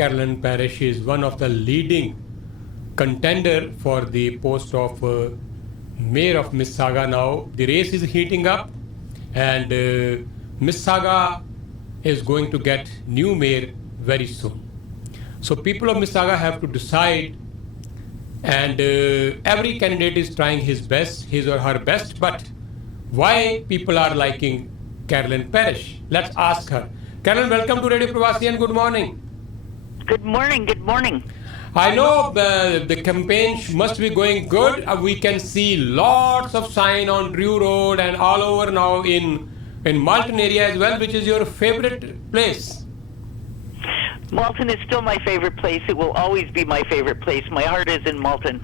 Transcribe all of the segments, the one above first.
Carolyn Parish is one of the leading contender for the post of Mayor of Mississauga now. The race is heating up, and Mississauga is going to get new mayor very soon. So people of Mississauga have to decide, and every candidate is trying his best, his or her best, but why people are liking Carolyn Parish? Let's ask her. Carolyn, welcome to Radio Parvasi and good morning. Good morning, good morning. I know the campaign must be going good. We can see lots of sign on Drew Road and all over now in Malton area as well, which is your favorite place. Malton is still my favorite place. It will always be my favorite place. My heart is in Malton.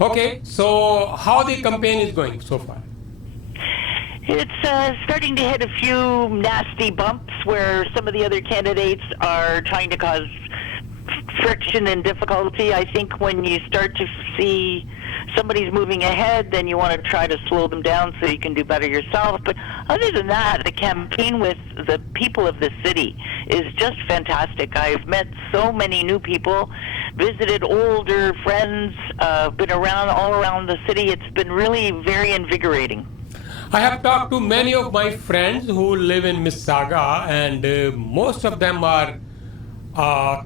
Okay, so how the campaign is going so far? It's starting to hit a few nasty bumps where some of the other candidates are trying to cause friction and difficulty. I think when you start to see somebody's moving ahead, then you want to try to slow them down so you can do better yourself. But other than that, the campaign with the people of the city is just fantastic. I've met so many new people, visited older friends, been around all around the city. It's been really very invigorating. I have talked to many of my friends who live in Mississauga, and most of them are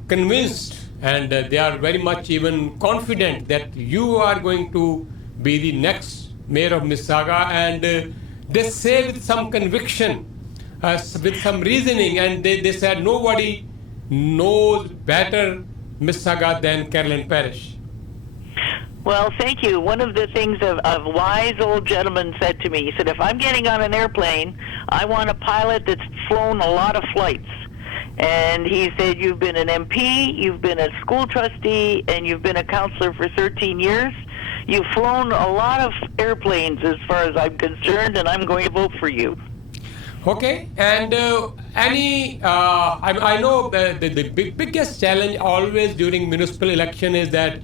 convinced, and they are very much even confident that you are going to be the next mayor of Mississauga, and they say with some conviction, with some reasoning, and they said nobody knows better Mississauga than Carolyn Parish. Well, thank you. One of the things a wise old gentleman said to me, he said, if I'm getting on an airplane, I want a pilot that's flown a lot of flights. And he said, you've been an MP, you've been a school trustee, and you've been a counselor for 13 years. You've flown a lot of airplanes as far as I'm concerned, and I'm going to vote for you. Okay, and I know the biggest challenge always during municipal election is that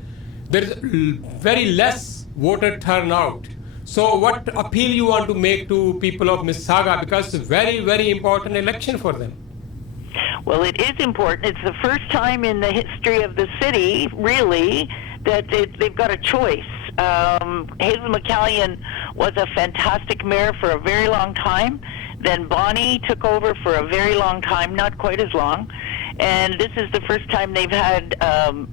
there is very less voter turnout. So what appeal you want to make to people of Mississauga, because it's a very, very important election for them? Well, it is important. It's the first time in the history of the city, really, that they've got a choice. Hazel McCallion was a fantastic mayor for a very long time. Then Bonnie took over for a very long time, not quite as long. And this is the first time they've had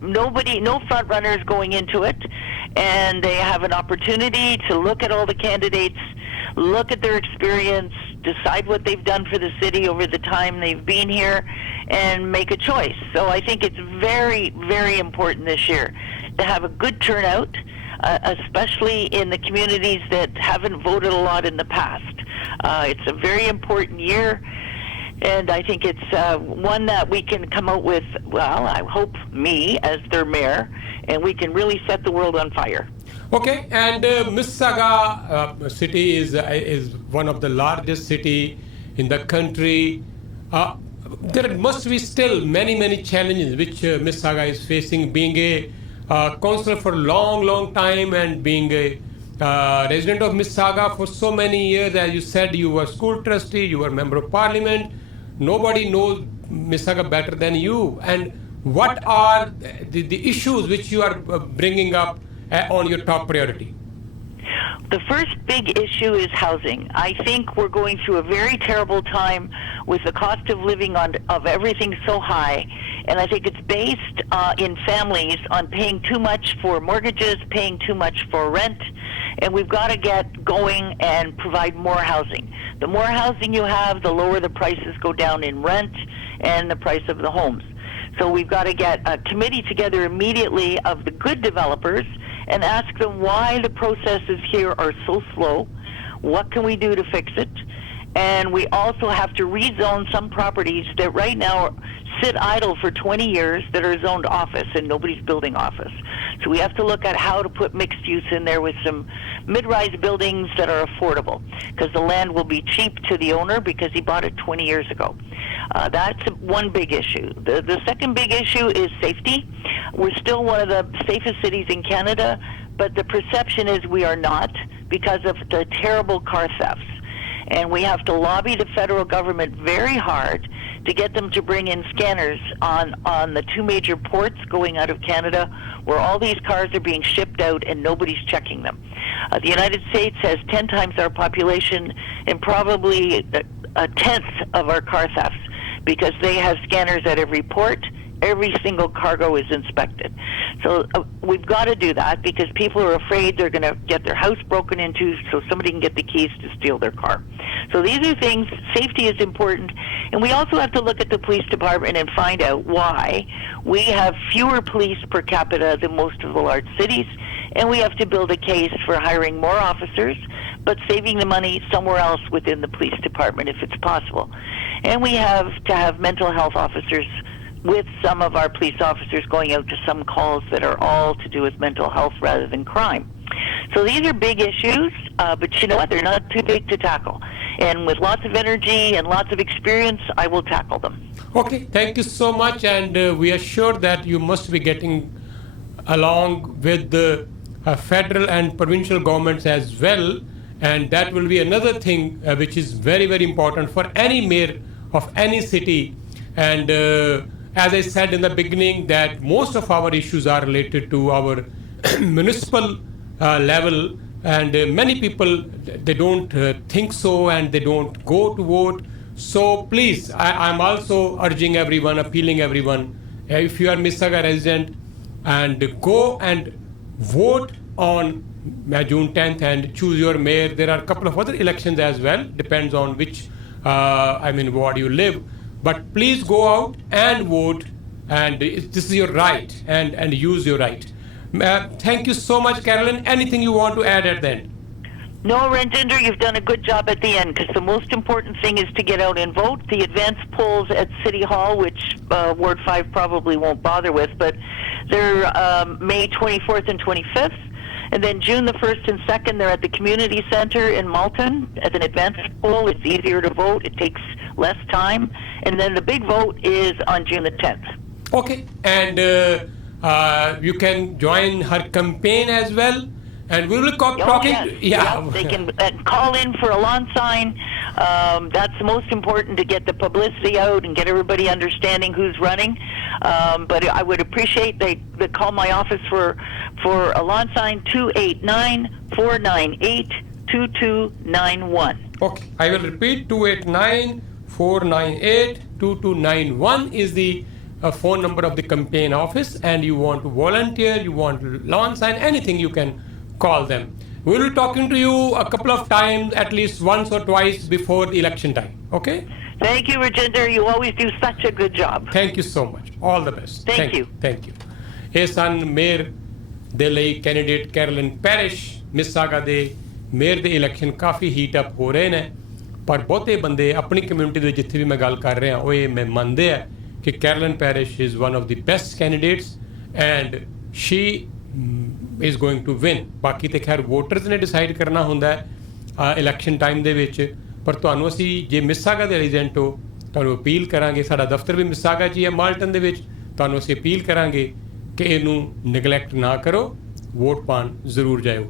no front runners going into it. And they have an opportunity to look at all the candidates, look at their experience, decide what they've done for the city over the time they've been here, and make a choice. So I think it's very, very important this year to have a good turnout, especially in the communities that haven't voted a lot in the past. It's a very important year, and I think it's one that we can come out with, well, I hope me as their mayor, and we can really set the world on fire. Okay, and Mississauga city is one of the largest city in the country. There must be still many challenges which Mississauga is facing, being a councillor for a long time and being a resident of Mississauga for so many years. As you said, you were school trustee, you were member of parliament. Nobody knows Mississauga better than you. And what are the issues which you are bringing up on your top priority? The first big issue is housing. I think we're going through a very terrible time with the cost of living of everything so high. And I think it's based in families on paying too much for mortgages, paying too much for rent. And we've got to get going and provide more housing. The more housing you have, the lower the prices go down in rent and the price of the homes. So we've got to get a committee together immediately of the good developers and ask them why the processes here are so slow. What can we do to fix it? And we also have to rezone some properties that right now sit idle for 20 years that are zoned office and nobody's building office. So we have to look at how to put mixed use in there with some mid-rise buildings that are affordable, because the land will be cheap to the owner because he bought it 20 years ago. That's one big issue. The second big issue is safety. We're still one of the safest cities in Canada, but the perception is we are not because of the terrible car thefts. And we have to lobby the federal government very hard to get them to bring in scanners on the two major ports going out of Canada, where all these cars are being shipped out and nobody's checking them. The United States has 10 times our population and probably a tenth of our car thefts, because they have scanners at every port. Every single cargo is inspected. So we've got to do that, because people are afraid they're going to get their house broken into so somebody can get the keys to steal their car. So these are things, safety is important. And we also have to look at the police department and find out why we have fewer police per capita than most of the large cities. And we have to build a case for hiring more officers, but saving the money somewhere else within the police department if it's possible. And we have to have mental health officers with some of our police officers going out to some calls that are all to do with mental health rather than crime. So these are big issues, but you know what? They're not too big to tackle. And with lots of energy and lots of experience, I will tackle them. Okay, thank you so much. And we are sure that you must be getting along with the federal and provincial governments as well. And that will be another thing which is very, very important for any mayor of any city. And as I said in the beginning, that most of our issues are related to our municipal level, and many people, they don't think so and they don't go to vote. So please, I'm also urging everyone, appealing everyone, if you are Mississauga resident, and go and vote on June 10th and choose your mayor. There are a couple of other elections as well, depends on which ward you live. But please go out and vote, and this is your right, and use your right. Thank you so much, Carolyn. Anything you want to add at the end? No, Rajinder, you've done a good job at the end, because the most important thing is to get out and vote. The advance polls at City Hall, which Ward 5 probably won't bother with, but they're May 24th and 25th. And then June the 1st and 2nd, they're at the Community Center in Malton as an advance poll. It's easier to vote. It takes less time. And then the big vote is on June the 10th. Okay. And you can join her campaign as well. And we will talking. Yes. Yeah. Yep. They can call in for a lawn sign. That's the most important, to get the publicity out and get everybody understanding who's running. But I would appreciate they call my office for a lawn sign, 289-498-2291. Okay. I will repeat, 289-498-2291 is the phone number of the campaign office. And you want to volunteer, you want to lawn sign, anything, you can call them. We will be talking to you a couple of times, at least once or twice before the election time. Okay? Thank you, Rajinder. You always do such a good job. Thank you so much. All the best. Thank you. Thank you. ਇਹ ਸਨ mayor ਦੇ ਲਈ candidate Carolyn parish. Mississauga ਦੇ mayor ਦੇ election ਕਾਫੀ heat up ਹੋ ਰਹੇ ਨੇ, ਪਰ ਬਹੁਤੇ ਬੰਦੇ ਆਪਣੀ ਕਮਿਊਨਿਟੀ ਦੇ ਜਿੱਥੇ ਵੀ ਮੈਂ ਗੱਲ ਕਰ ਰਿਹਾ ਉਹ ਇਹ ਮੰਨਦੇ ਆ ਕਿ Carolyn parish is one of the best candidates and she is going to win. ਬਾਕੀ ਤੇ ਖੈਰ ਵੋਟਰਸ ਨੇ ਡਿਸਾਈਡ ਕਰਨਾ ਹੁੰਦਾ ਹੈ ਇਲੈਕਸ਼ਨ ਟਾਈਮ ਦੇ ਵਿੱਚ। ਪਰ ਤੁਹਾਨੂੰ ਅਸੀਂ ਜੇ ਮਿਸਿਸਾਗਾ ਦੇ ਰੈਜ਼ੀਡੈਂਟ ਹੋ, ਤੁਹਾਨੂੰ ਅਪੀਲ ਕਰਾਂਗੇ, ਸਾਡਾ ਦਫ਼ਤਰ ਵੀ ਮਿਸਿਸਾਗਾ 'ਚ ਹੀ ਹੈ, ਮਾਲਟਨ ਦੇ ਵਿੱਚ। ਤੁਹਾਨੂੰ ਅਸੀਂ ਅਪੀਲ ਕਰਾਂਗੇ ਕਿ ਇਹਨੂੰ ਨਿਗਲੈਕਟ ਨਾ ਕਰੋ, ਵੋਟ ਪਾਉਣ ਜ਼ਰੂਰ ਜਾਇਓ।